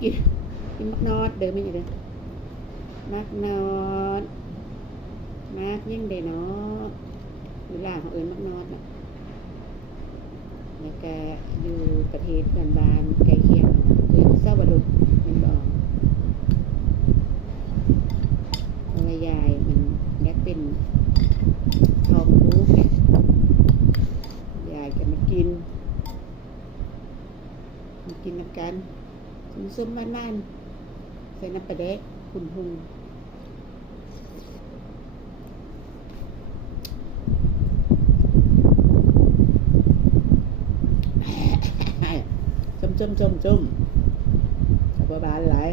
กินมักนอดเด้อไม่ใช่เด้อมักนอดมักยิ่งเด้เนาะเวลาของเอิญมักนอดน่ะแล้วก็อยู่ประเทศเพื่อนบ้านใกล้เคียงเอิญเศร้าบรุษมันบอกเพราะว่ายายมันอยากเป็นทองลูกเนี่ยยายก็มากินน้ำกันส้มๆมันๆใส่น้ำปลาแดกหุ่นจุ่มๆๆๆกับบาบานหลาย